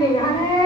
điện.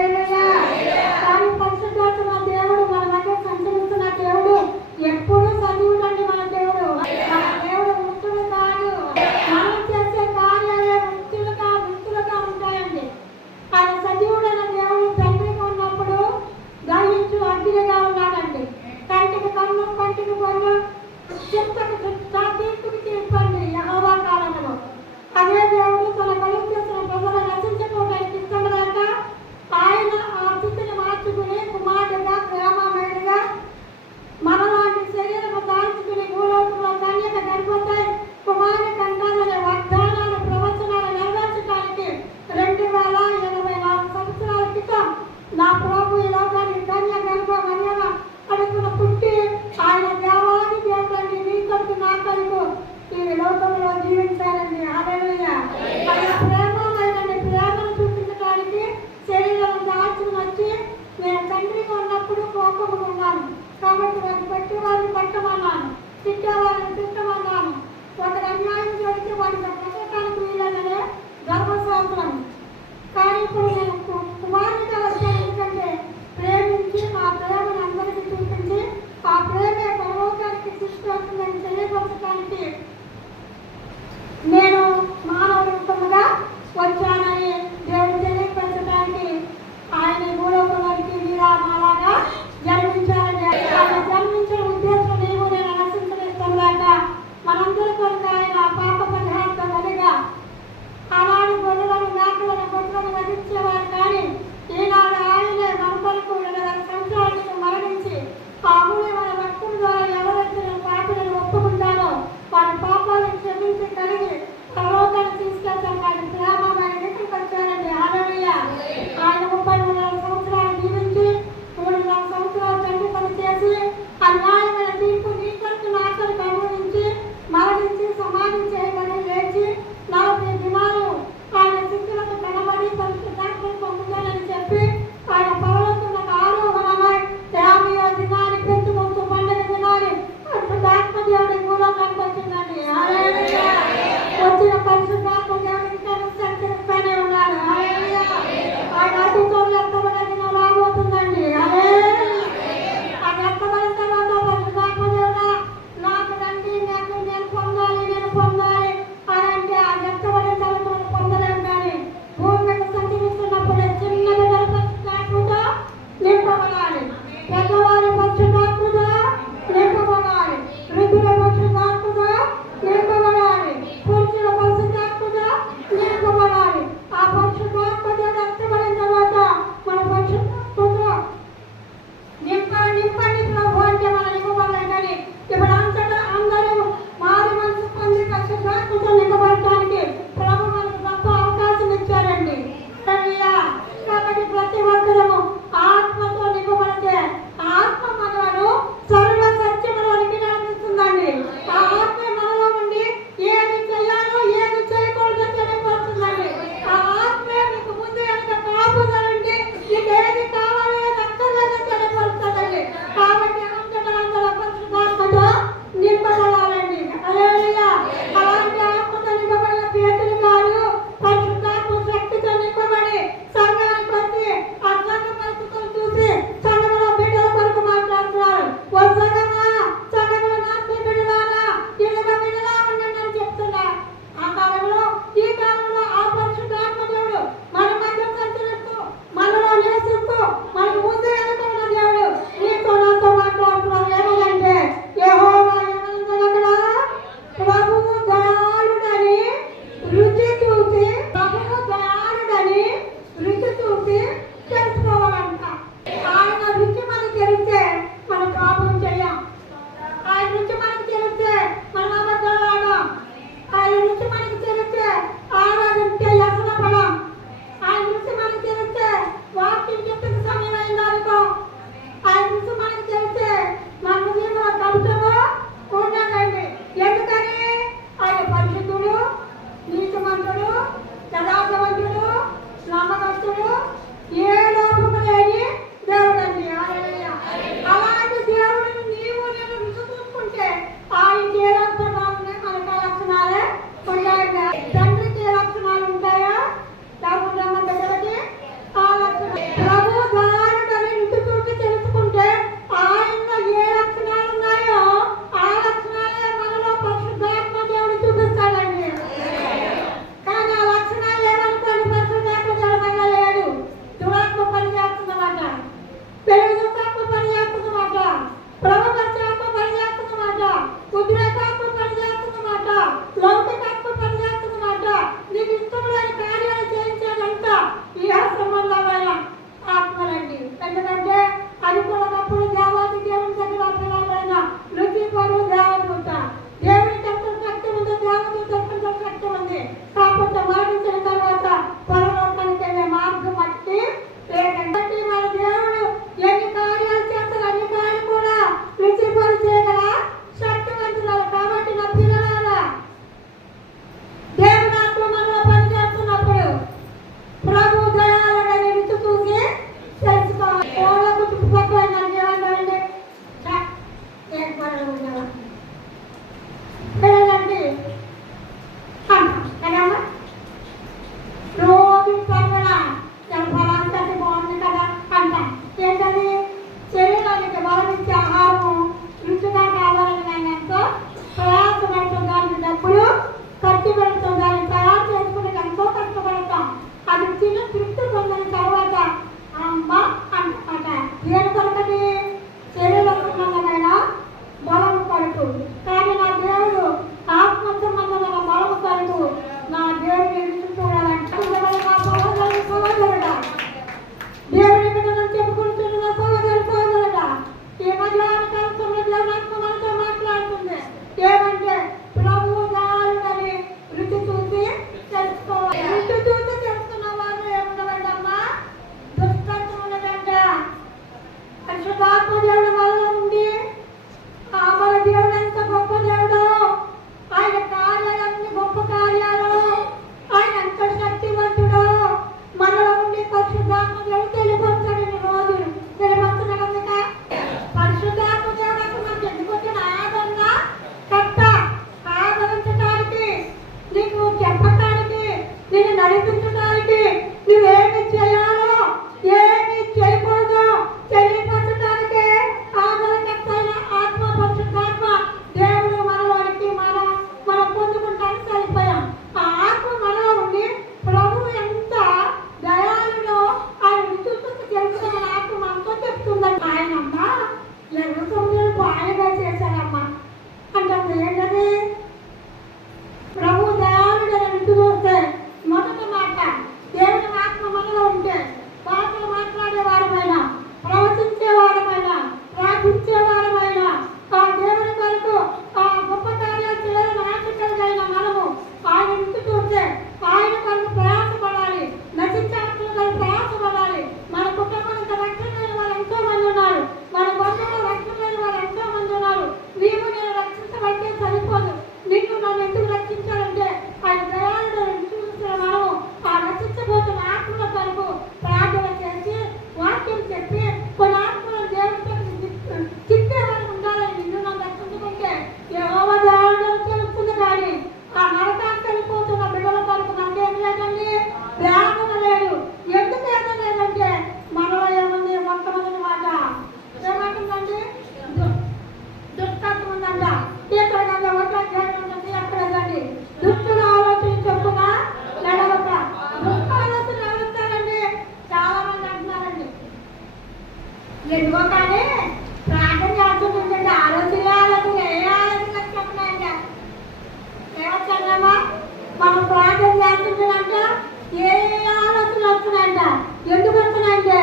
ఎందుకు ఎందుకంటే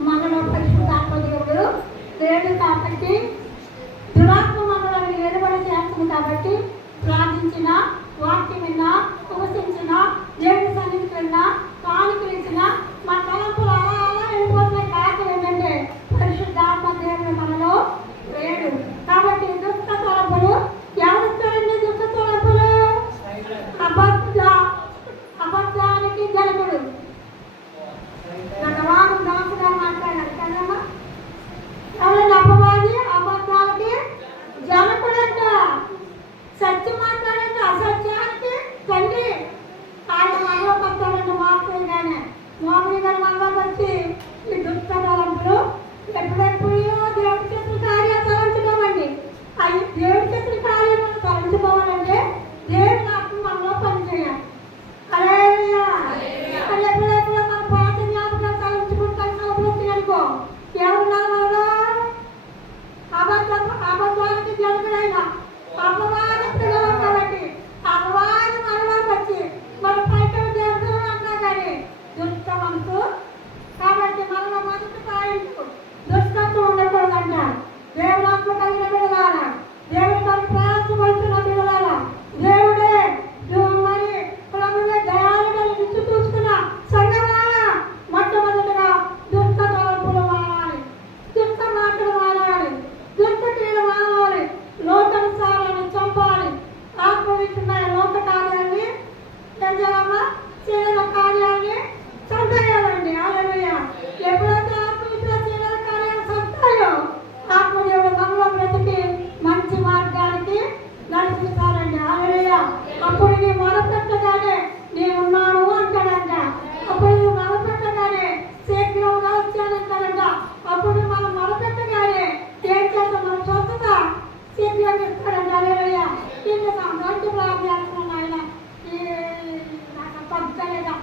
మనలో పశువుతాత్మ దేవుడు లేడు కాబట్టి దురాత్మ మనలో నిలబడి చేస్తుంది కాబట్టి ప్రార్థించిన వాక్యం విన్నా ఉపసించిన దేవుడి సన్నిధికి వెళ్ళినా కానుకలు సామ్రాజ్య భాగ్యాలను ఆయన నాకు పంపలేదా